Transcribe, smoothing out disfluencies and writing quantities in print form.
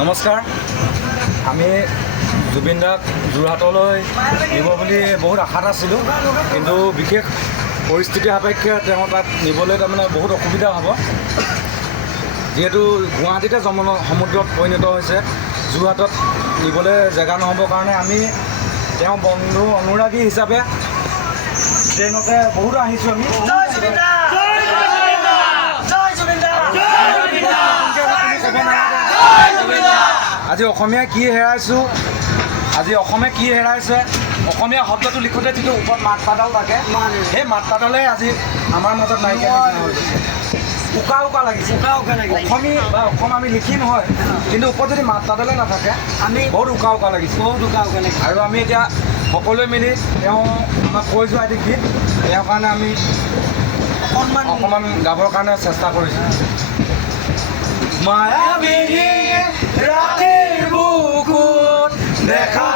নমস্কাৰ। আমি জুবিন দাক যোৰহাটলৈ নিব বুলি বহুত আশাত আছিলোঁ, কিন্তু বিশেষ পৰিস্থিতি সাপেক্ষে তেওঁ তাত নিবলৈ তাৰমানে বহুত অসুবিধা হ'ব। যিহেতু গুৱাহাটীতে সমুদ্ৰত পৰিণত হৈছে, যোৰহাটত নিবলৈ জেগা নহ'বৰ কাৰণে আমি তেওঁ বন্ধু অনুৰাগী হিচাপে ট্ৰেইনতে বহুত আহিছোঁ। আমি আজি অসমীয়াই কি হেৰাইছোঁ, আজি অসমে কি হেৰাইছে, অসমীয়া শব্দটো লিখোঁতে যিটো ওপৰত মাতপাতাল থাকে, সেই মাতপাতালে আজি আমাৰ মাজত নাইকিয়া হৈছে। উকা উকা লাগিছে। অসমী বা অসম আমি লিখিম হয়, কিন্তু ওপৰত যদি মাতপাতালে নাথাকে আমি বহুত উকা উকা লাগিছে। আৰু আমি এতিয়া সকলোৱে মিলি তেওঁ আমাক কৈ যোৱা এটি গীত, তেওঁৰ কাৰণে আমি অকণমান গাবৰ কাৰণে চেষ্টা কৰিছোঁ। মায়াবিনী ৰাতিৰ বুকুত দেখা